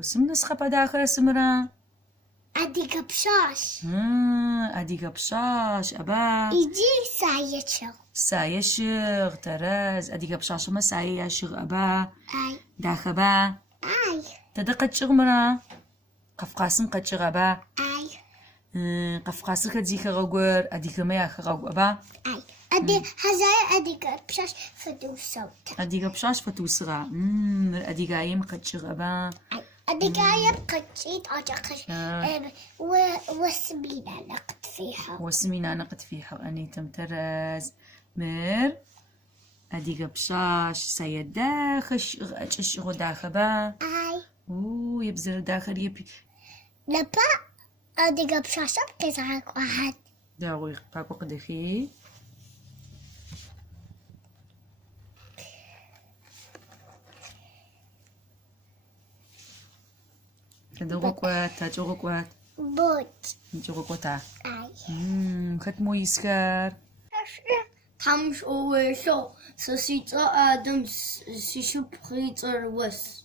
سم نسخة بداخل سمرة أديك بشاش أديك بشاش أبا يجي سايتشو سايشغ ترز أديك بشاش ما سايشغ أبا أي داخبا أي تدقت شغمرة قفقاسم قد شغبا أي قفقاسم كديك غوغور أديك ما ياخ غوغ أبا أي أدي هزاي أديك بشاش فدو صوت أديك بشاش فتوسغا أديك أيم قد شغبا أي أديك يبقى تشيد أجاقش وسبينا نقد فيها وسمينا نقد فيها أني تمترز مر أديك بشاش سيداخش أتش غداخبا أي يبزر داخل يبي لبا أديك بشاش بكزعك واحد داوي باكو قدخي تدوقوات تجوقوات بوت تجوقوتا أي ختمو يسكر Tams oweso, så sitter Adam sisupritser was.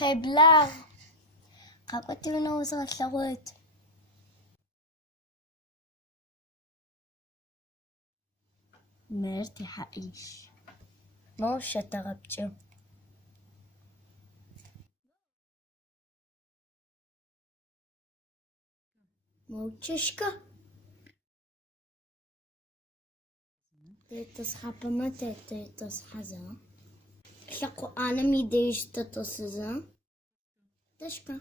ببلاغ قاقوت نوصل الشغوت مرتي حقيش موش تغبجو موتششكا تصحى ما تصحى زا شقو أنا ميديش تتصزا تشكا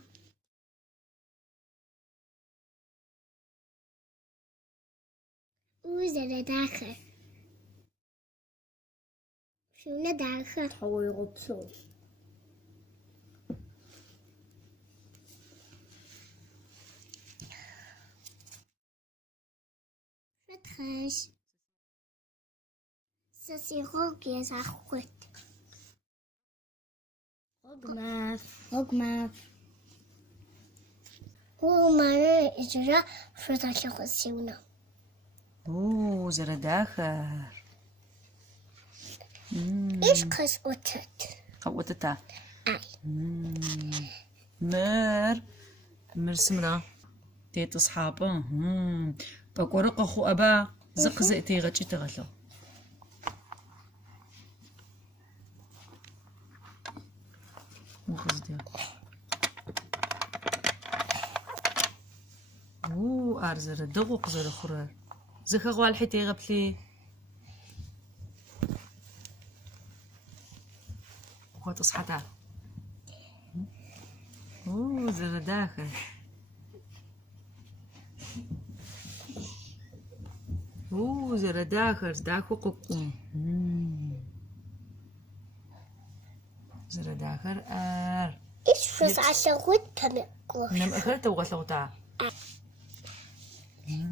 وزر داخل شو داخل هو يغبسو. فتخش سسيغوك يا زاخوت غقماف هو ما إجراء فرطة خسيونا زر داخل إيش قص أتت قوتتا أي مر سمرة تيت أصحابه بقورق أخو أبا زق زئتي غتشي تغلو أرزر دغوق زر خرر زخ غوال حتي غبلي وتصحتا زر داخل زر داخل داخل قوم زر داخل إيش فز عشغوت تنقوش نم أخرت وغلوتا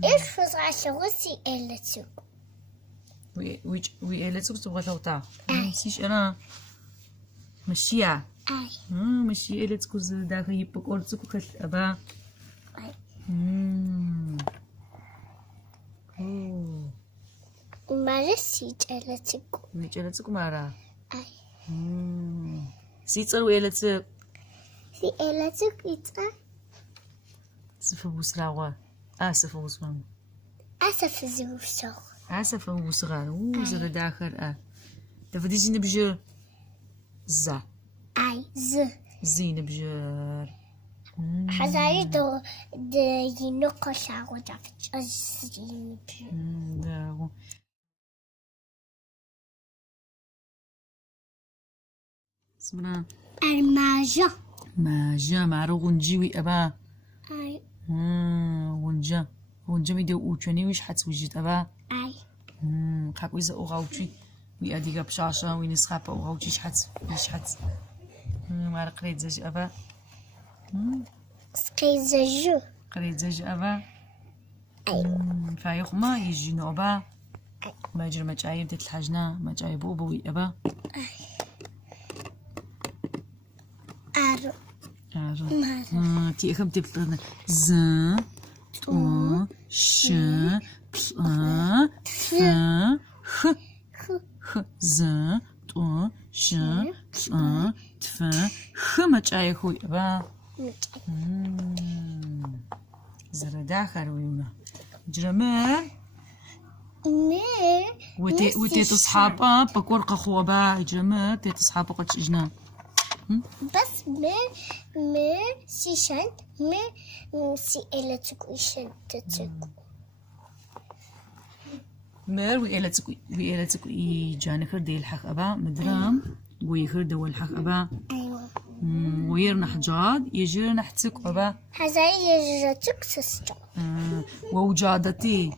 إيش فز عشغوت سي إلتسوك وي لتسوك تبغلوتا سيش أنا مشيا أي مشي إلتسكو زر داخل يبقى قرصكو كت أبا أي ما رسيت إلتسوك مش إلتسكو مارا أي سيتصل وإلتسك سي إلتسوك يتسا سفر بوسراوا آسف وصمان أسف زوف سوخ آسف وصغار زر داخل تفديزي نبجر زا أي زي نبجر حزاي دو ينقى شاغو دافتش أزيني داغو اسمنا الماجة ماجا معرو غنجيوي أبا أي غنجا ميدو أوتشاني ويش حتس وجيت أبا أي خاك ويزا أغاوتشي وي أديقا بشاشا وي نسخابا أغاوتشي شحتس ويش حتس مارا قريت زج أبا سقي زجو قريت زج أبا أي فايق ما يجينو أبا ما يجري ما جايب تتلحجنا ما جايب أبوي أبا أرو تي أخب تبطلنا ز تو ش ف خ ز تو ش ف تفا خمج أي خوي أبا زردا خروينا جرمال وتي تصحابا بكور قخوا با جرمال تي تصحابا قد جنا بس من سيشان من سيئلتك ويشدتك مر ويلتك جاني خر دي الحق أبا مدرام ويخر دول الحق أبا أيوة ويرنا حجاد يجرنا حتك أبا هذا يجرتك سستو ووجادتي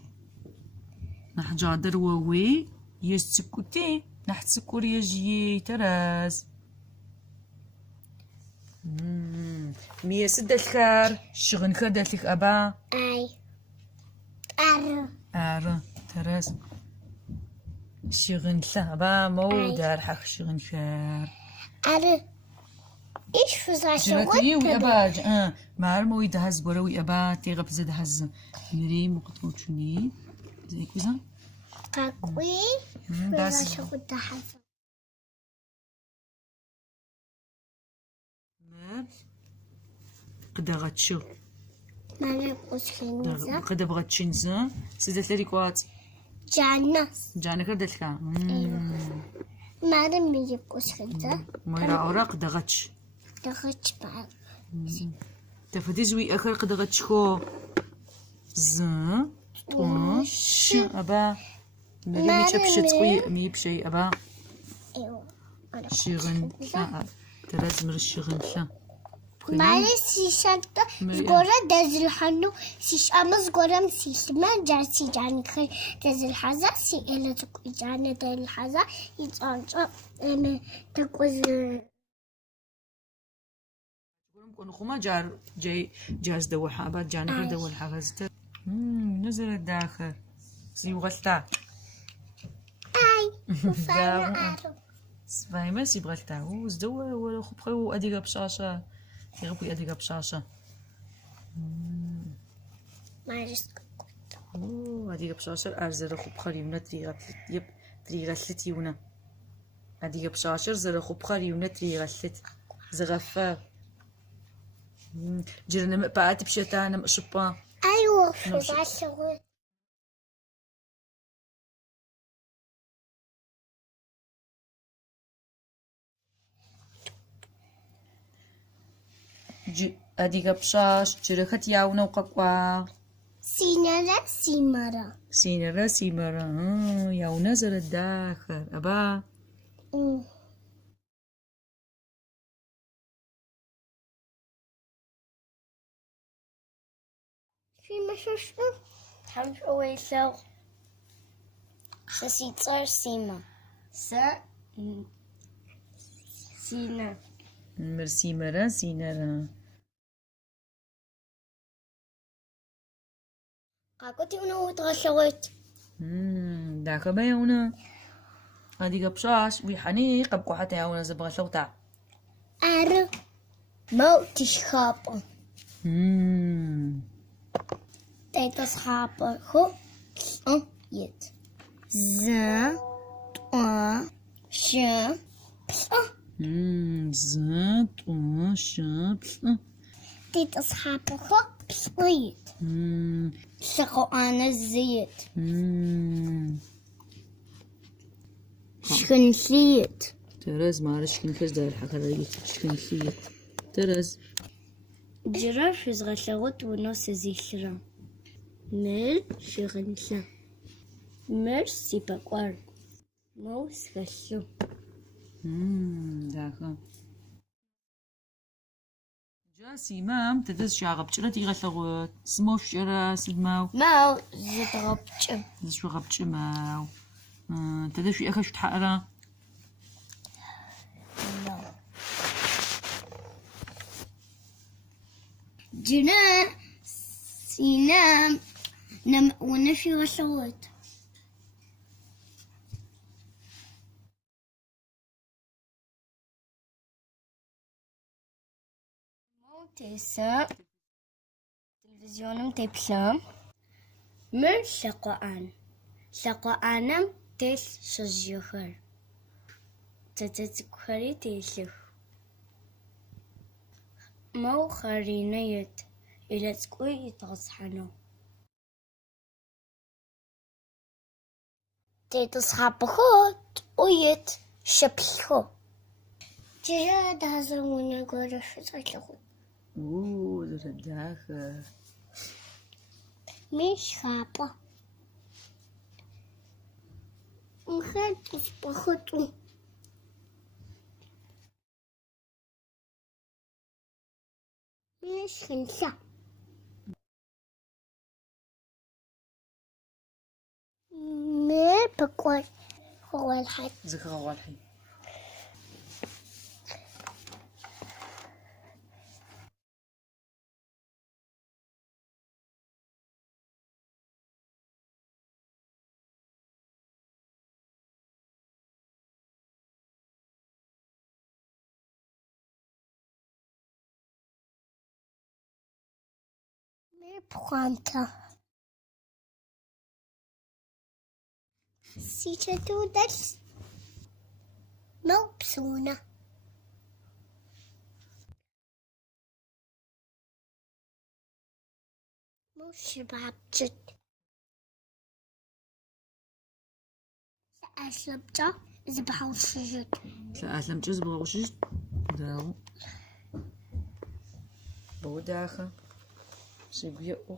نحجادر ووي يسكوتي نحتسكور يجي تراز مية سد الخير شغن خدت لك أبا أي أرى تراز شغن أبا مو دار حق شغن خير إيش في ذا جراتي وي شغل أبا مارمو يدهز بروي أبا تيغب زد هز مري مقطوشني زي كذا قاقوي في ذا بس شغل تحفظ قد غتشو ما نقص خنزة قد بغت شنزة سيدت لي كوات جانس جانا كردت لك ما رمي يقص خنزة مويرا أوراق قد غتش دخلت بعض تفديزوي أخر قد غتشكو ز طوش أبا مري ميشبشت قوي مي بشي أبا أيوة شغن لا ترز مر الشغن لا مالي سيشانتا زغورا دازل حنو سيش أمز غورا سيش ما جارسي جاني خي دازل حزا سي إلا تكو جانا دازل حزا يتعنجا تكوز كون خما جار جاز دوحة أبا جانا كر دوحة غزت نزل الداخل سيوغلتا أي وفانا أعرف سبايما سيبغلتا وزدوا ولا خبخو أديك بشاشة يغبي أديك بشاشة ما رزق أديك بشاشة أرزل خبخري ونا تريغلت يونا أديك بشاشة زر خبخري ونا تريغلت زغفا جرنا مقبعات بشتانا مقشبا أيوة في ذا شغل أديك بشاش جرخت ياونا وقاقوا سينارا سيمارا سينرا سيمرا ياونا زر الداخل أبا في مشوشنا حمش أويسو سسيتر سيما سينا مرسي مرا سينرا قاقوتي ونو تغشوت داك با ياونا أديك بشاش ويحني قبقوا حتى ياونا زبغة شوطع أر موت شخابا تيتا صحابا خو يت زا طوا شا زات وشابس تيتا صحابا خو يت شقو أنا الزيت شكنسيت ترز معرش كن كز دار الحق هذا شكنسيت ترز جرار شزغة شغط ونص زيشرا مل شغنسا مر سيباقوار مو سغشو داخل جاسي مام تدز شاغب شرتي غشغوت سموش شرا سدماو ماو زتغبش شو غبش ماو تدز شو أخش تحقرا جنا سينام نم ونفي وشوت موتيسا تلفزيونم تبسام من شقوانم تيس شجيخر تتتكخري تيسخ مو خرينيت إلى تكوي تصحنو تصحى بخوت ويت شبخو جرا دازمونا غورا شو نزل الداخل مش خابة مخدش بخطو مش خنسة ما بقول هو الحد ذكر والحين ما بخانتا سيشتو درس مو بسونة مو شباب جد أشربتا زبحة وشجد أسلم جزء بغوشش داو بوداخل سيبيئو